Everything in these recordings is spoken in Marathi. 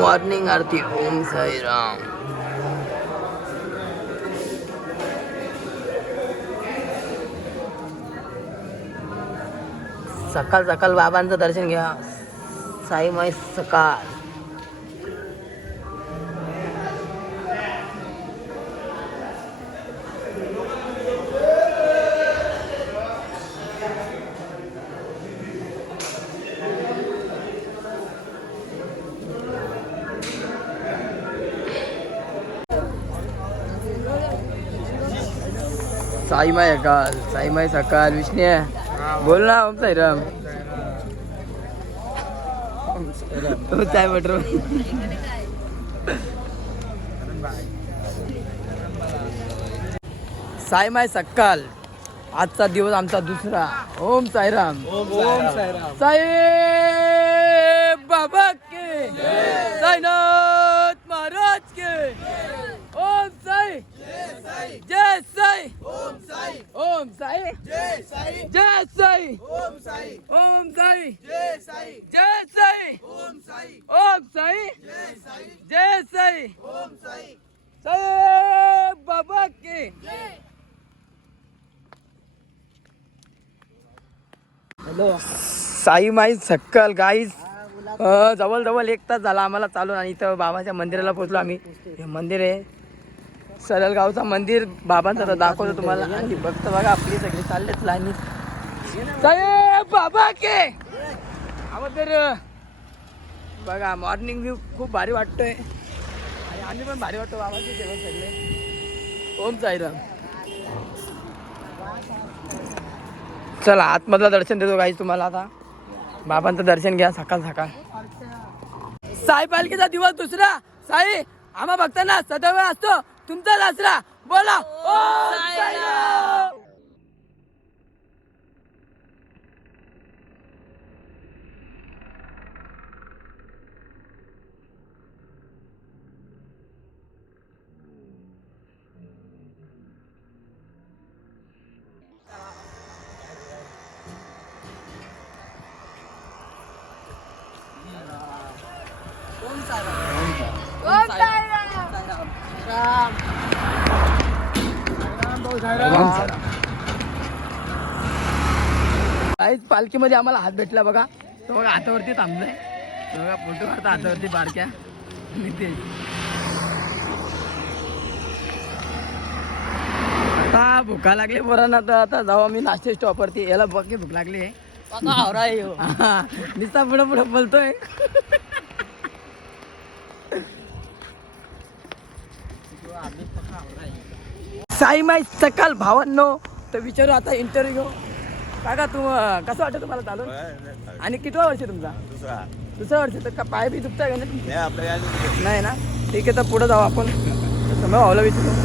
मॉर्निंग आरती. ओम साईराम. सकाळ सकाळ बाबांचं दर्शन घ्या. साईमाई सकाळ. साईमाई सकाळ साईमाई सकाळ विष्णू बोल ना ओम साईराम. हो, चाय बटर साईमाय सकाळ. आजचा दिवस आमचा दुसरा. ओम साईराम. ओम साईराम. साई बाबा के साईनाथ महाराज के ओम साई. जय साई. साई. ओम साई. जय साई. जय साई. ओम साई. ओम साई. जय साई. जय साई. ओम साई. ओम साई. जय साई. जय साई. ओम साई. साई बाबा के. हॅलो. साई माई सक्कल गाईज जवळ जवळ एक तास झाला आम्हाला चालून आणि इथं बाबाच्या मंदिराला पोहोचलो आम्ही. हे मंदिर आहे. सरलगावचा मंदिर बाबांचा दाखवतो तुम्हाला. आणि बघतो बघा आपली सगळी चाललेच लाईनी. बाबा के! तर बघा मॉर्निंग व्ह्यू खूप भारी वाटतोय. आणि आम्ही पण भारी वाटतो बाबाचे जेवण सगळे. ओम साईराम. चला आतमधलं दर्शन देतो काही तुम्हाला आता. बाबांचं दर्शन घ्या सकाळ सकाळ. साई पालखीचा दिवस दुसरा. साई आम्हा भक्तांना सदैव असतो. तुमचा दसरा बोला ओम साईराम काहीच पालखीमध्ये आम्हाला हात भेटला बघा. तो बघा हातावरती थांबलाय. तो बघा फोटो काढता हातावरती बारक्या. नितेश आता भुका लागली पोरांना तर. आता जाऊ आम्ही नाश्ते स्टॉपवरती याला बघ की भूक लागली आहे. हा, नुसता पुढे पुढे बोलतोय. साई माई सकाळ भावांनो. तर विचारू आता इंटरव्ह्यू काका तुम कसं वाटतं तुम्हाला चालून? आणि कितवा वर्ष तुमचा? दुसरा. दुसरा वर्ष तर का पाय बी दुखताय का नाही नाही ना? ठीक आहे तर पुढे जाऊ आपण. समजा भाऊला विचारू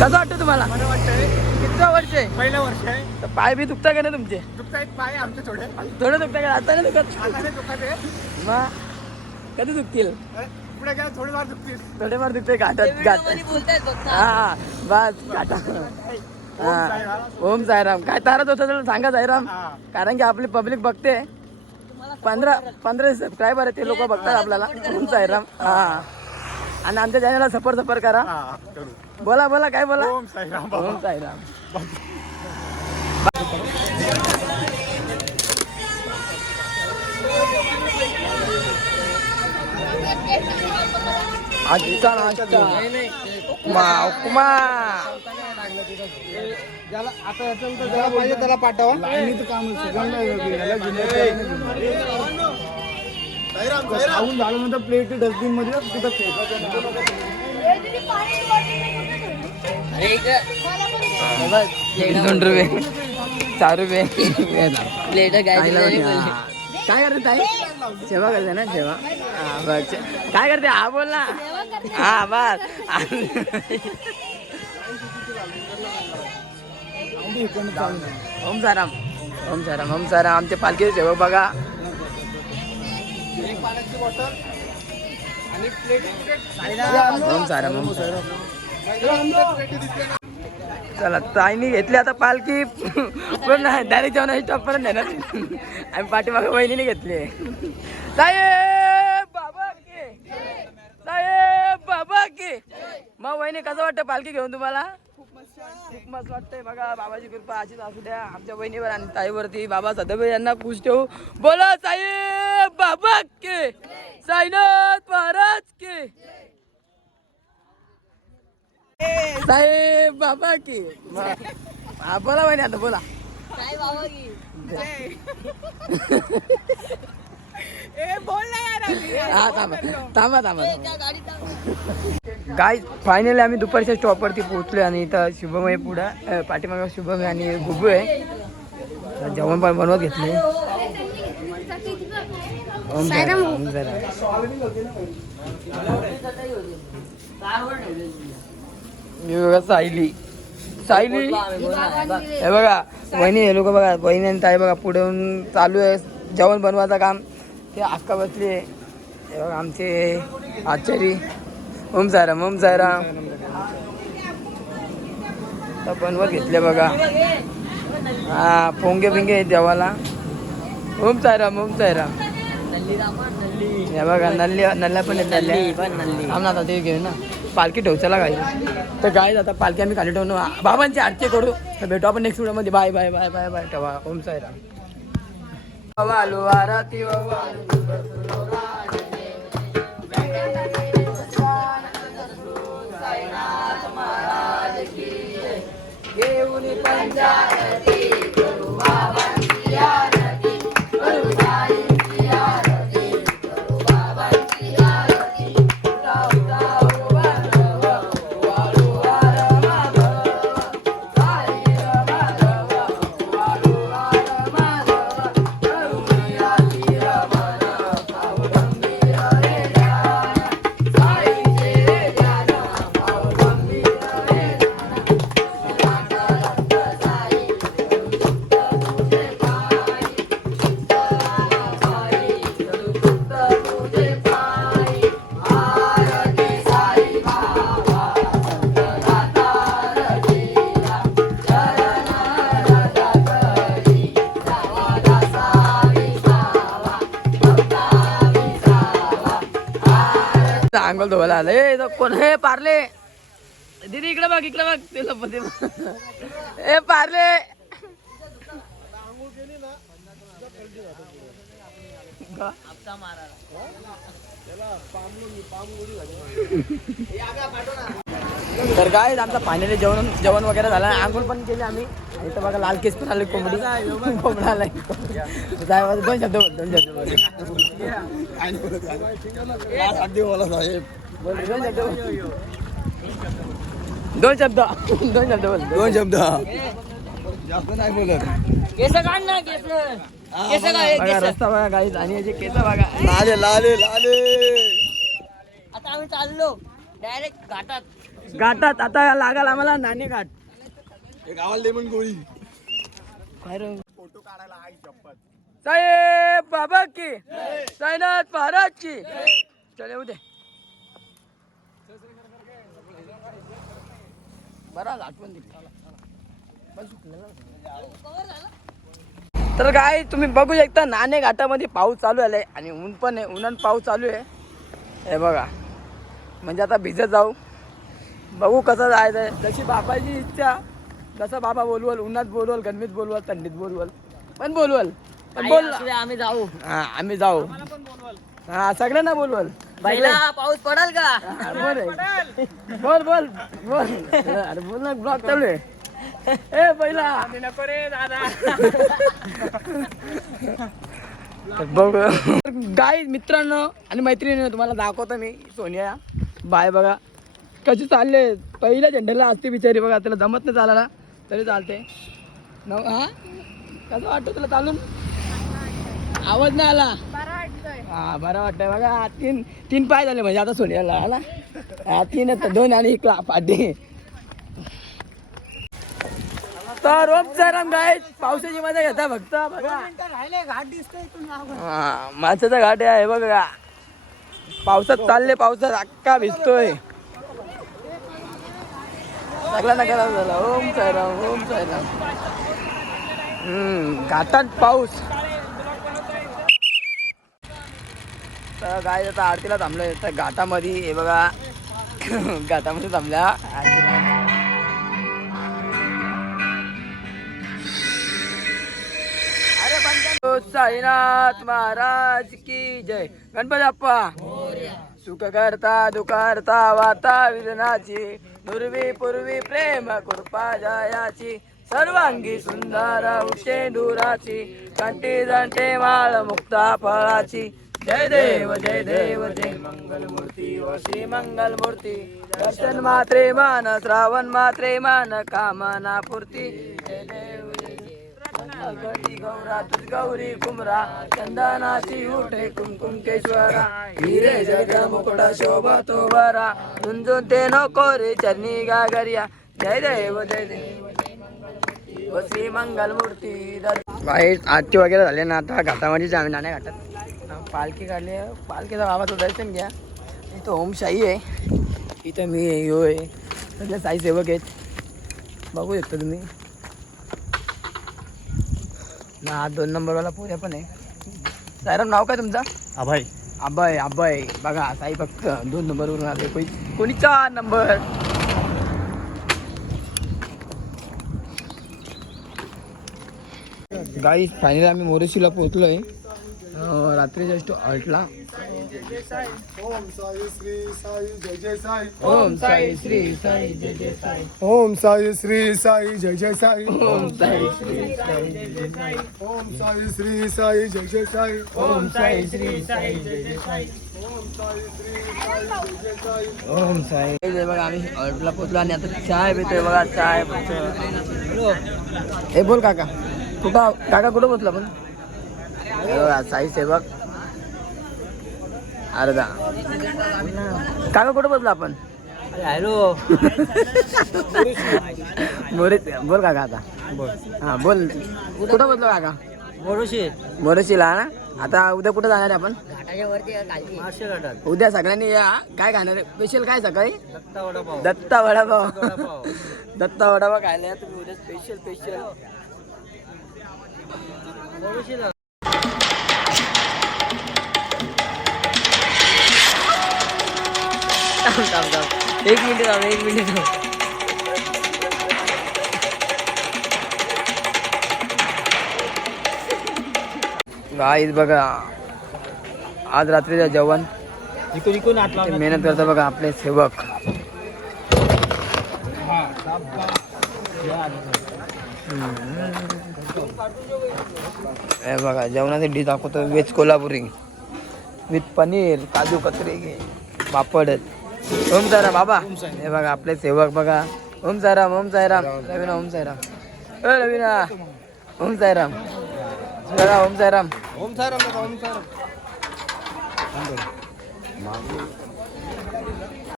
कसं वाटतं तुम्हाला? कितवा वर्ष आहे? पहिलं वर्ष आहे. तर पाय बी दुखताय का नाही तुमचे? दुखतायत पाय आमचे थोडे. थोडं दुखताय का? आता नाही दुखत? दुखत कधी दुखतील? थोडीफार दुखतील थोडेफार दुखते घाटात घाट हा. बस घाटा हा. ओम साईराम. काय तारत होतं तर सांगा साईराम. हा. कारण की आपली पब्लिक बघते. पंधरा पंधरा सबस्क्रायबर आहे ते लोक बघतात आपल्याला. ओम साईराम. हा. आणि आमच्या चॅनलला सपोर्ट सपोर्ट करा. हा बोला बोला काय बोला? ओम साईराम ओम साईराम. आजचा नाश्ता. उपमा उपमा. ज्याला आता याचं तर ज्याला पाहिजे त्याला पाठवा. काम झालं नंतर प्लेट डस्टबिनमध्ये तिथं दोन रुपये. चार रुपये. प्लेट. काय करते ताई? सेवा करते ना सेवा. बस. काय करते? हा बोल ना. हा बस. ओम साराम. ओम साराम ओम साराम. आमच्या पालखी सेवक बघा. ओम साराम ओम साराम. चला ताईनी घेतली आता पालखी. पण नाही डायरेक्ट जेवणाची स्टॉप पर्यंत नेणार आम्ही पाठीमागे वहिनीने घेतली ताई! वहिनी कसं वाटतं पालखी घेऊन तुम्हाला? खूप मस्त वाटतंय बघा बाबाची कृपा अशीच असू द्या. आमच्या बहिणीवर आणि ताईवरती बाबा सदैव यांना खुश ठेवू. बोला साहेब बाबा के. साईनाथ महाराज के. साहेब बाबा की. बोला वहिनी आता बोला. हा थांबा. थांबा थांबा गाय फायनली आम्ही दुपारच्या स्टॉपवरती पोहोचलो आणि इथं शुभमय पुढं पाठीमागे शुभमय आणि गुबू आहे. जेवण पण बनवत घेतले. मी बघा सायली. सायली? हे बघा वहिनी हे लोक बघा वहिनी आणि ताई बघा पुढे चालू आहे जेवण बनवायचं काम. ते अक्का बसली आमचे आचारी ओम सायराम ओम सायराम तर बनवत घेतले बघा. हा पोंगे बिंगे देवाला. ओम सायराम ओम सायराम हे बघा नल्ली नल्ल्या पण आहेत नल्ल्या. आम्ही आता ते घेऊ ना. पालखी ठेवच्याला काय तर काय आता पालखी आम्ही खाली ठेवून बाबांची आरती करू. तर भेटू आपण नेक्स्ट व्हिडिओमध्ये bye bye bye bye bye ठेवा. ओम साईराम बाबा आलो आरती बाबा अंगल धुवायला आलं. ए कोण? हे पारले. दीदी इकडे बघ इकडे बघ. ते लपते ए पारले. तर काय आमचा फायनली जेवण जेवण वगैरे झालं. आंघोळ पण केली आम्ही. आणि इथं बघा लाल केस पण आले कोंबडी. कोंबडा आलाय साहेब, दोन शब्द बोल दोन शब्द बोल दोन शब्द बोल. दोन शब्द. दोन शब्द बोल. दोन शब्द. जास्त नाही बोलत. बघा रस्ता बघा गाईज आणि याचे केस बघा. लाले लाले लाले. आता आम्ही चाललो. डायरेक्ट घाटात. घाटात. आता लागाल आम्हाला नाणे घाट. गावाला लेमन गोळी? फोटो काढायला आई चप्पल साहेब बाबा की. साईनाथ महाराज की. चल येऊ दे. बरा आठवण. तर काय तुम्ही बघू शकता नाणे घाटामध्ये पाऊस चालू आलाय आणि ऊन पण आहे. उन्हात पाऊस चालू आहे. हे बघा. म्हणजे आता भिजत जाऊ. बघू कसं जायचं आहे जशी बाबाची इच्छा जसं बाबा बोलवल. उन्हात बोलवल गरमीत बोलवल थंडीत बोलवल. पण बोलवल. पण बोल आम्ही जाऊ. हा आम्ही जाऊ. हा सगळ्यांना बोलवल. पहिला पाऊस पडाल का? बोल. बोल बोल बोल. अरे बोल ना ब्लॉग चालू आहे. ए पहिला. नको रे दादा. बघ. गाय मित्रांनो आणि मैत्रिणी तुम्हाला दाखवतो मी सोनिया. बाय बघा. कशी चालले? पहिल्या झेंड्याला असते बिचारी बघा त्याला जमत नाही चालायला. तरी चालते. नव हा? कसं वाटतं तुला चालून? आवाज नाही आला? हा बरं वाटतंय. बघा तीन तीन पाय झाले म्हणजे आता सोनियाला. आला हा तीनच दोन आणि इकला पाठी. तर साईराम गाय पावसाची मजा घेता फक्त बघा. राहिले घाट दिसतोय हा माणसाचा घाट आहे बघा. पावसात चालले पावसात अक्का भिजतोय. सगळा नका झाला. ओम सायराम ओम सायराम हम्म घाटात पाऊस. तर आता आरतीला थांबलोय. तर घाटामध्ये हे बघा. घाटामध्ये थांबल्या अरे साईनाथ महाराज की जय. गणपती बाप्पा. सुख करता दुखारता वाता विधनाची दुर्वी पूर्वी प्रेम कृपा जायाची सर्वांगी सुंदर उशे दुराची कंटी जंटे माळ मुक्ता फळाची. जय देव जय देव जय मंगलमूर्ती श्री मंगलमूर्ती. दर्शन मात्रे मान श्रावण मात्रे मान कामना पूर्ती. जय देव गौरा तुझ गौरी कुमरा चंदनाची उठे कुमकुम केश्वरा हिरे जग मुकुटा शोभा तो बरा झुंझुन ते नको रे चरणी गागरिया. जय देव जय देव. श्री मंगल मूर्ती बाहेर आरती वगैरे झाले ना आता घाटामध्ये आम्ही नाण्या घाटात पालखी काढली. पालखीचा बाबाचं दर्शन घ्या. इथं ओमशाही आहे. इथं मी यो आहे. सगळे साई सेवक आहेत. बघू शकता तुम्ही. ना दोन नंबरवाला पोऱ्या पण आहे. सायराम नाव काय तुमचा? अभय. अभय अभय. बघा साई फक्त दोन नंबरवरून आले कोणी? कोणी? चार नंबर. गाई फायनली आम्ही मोरेशीला पोहोचलोय. रात्री जस्ट हॉल्टला ओम साई श्री साई जय जय साई. ओम साई श्री साई जय जय साई. ओम साई श्री साई जय जय साई. ओम साई श्री साई जय जय साई. ओम साई श्री साई जय जय साई. ओम साई. श्री साई जय बघा आम्ही पोहोचलो आणि आता चाय पितोय बघा चाय. हे बोल काका. कुठं काका कुठं पोहोचला पण? साई सेवक अर्धा काका कुठं पोहोचला आपण हॅलो मोरे बोल काका आता हा बोल कुठं पोहोचलो काका मोरोशी मोरेशीला ना आता उद्या कुठं जाणार आहे आपण उद्या सगळ्यांनी या काय खाणार आहे स्पेशल काय सकाळी दत्ता वडापाव दत्ता वडापाव खायला या तुम्ही उद्या स्पेशल स्पेशल थांब थांब थांब. एक मिनिट थांब एक मिनिट थांब. गाईज बघा. आज रात्रीचं जेवण. जिकून जिकून आटला ते मेहनत करतात बघा आपले सेवक. हे बघा जेवणाची डिश दाखवतो वेज कोल्हापुरी. विथ पनीर काजू कतरी पापड. ओम साईराम बाबा. हे बघा आपले सेवक बघा. ओम साईराम ओम साईराम. रवीना ओम साईराम. अ रवीना ओम साईराम. जरा ओम साईराम. ओम साईराम दादा ओम साईराम.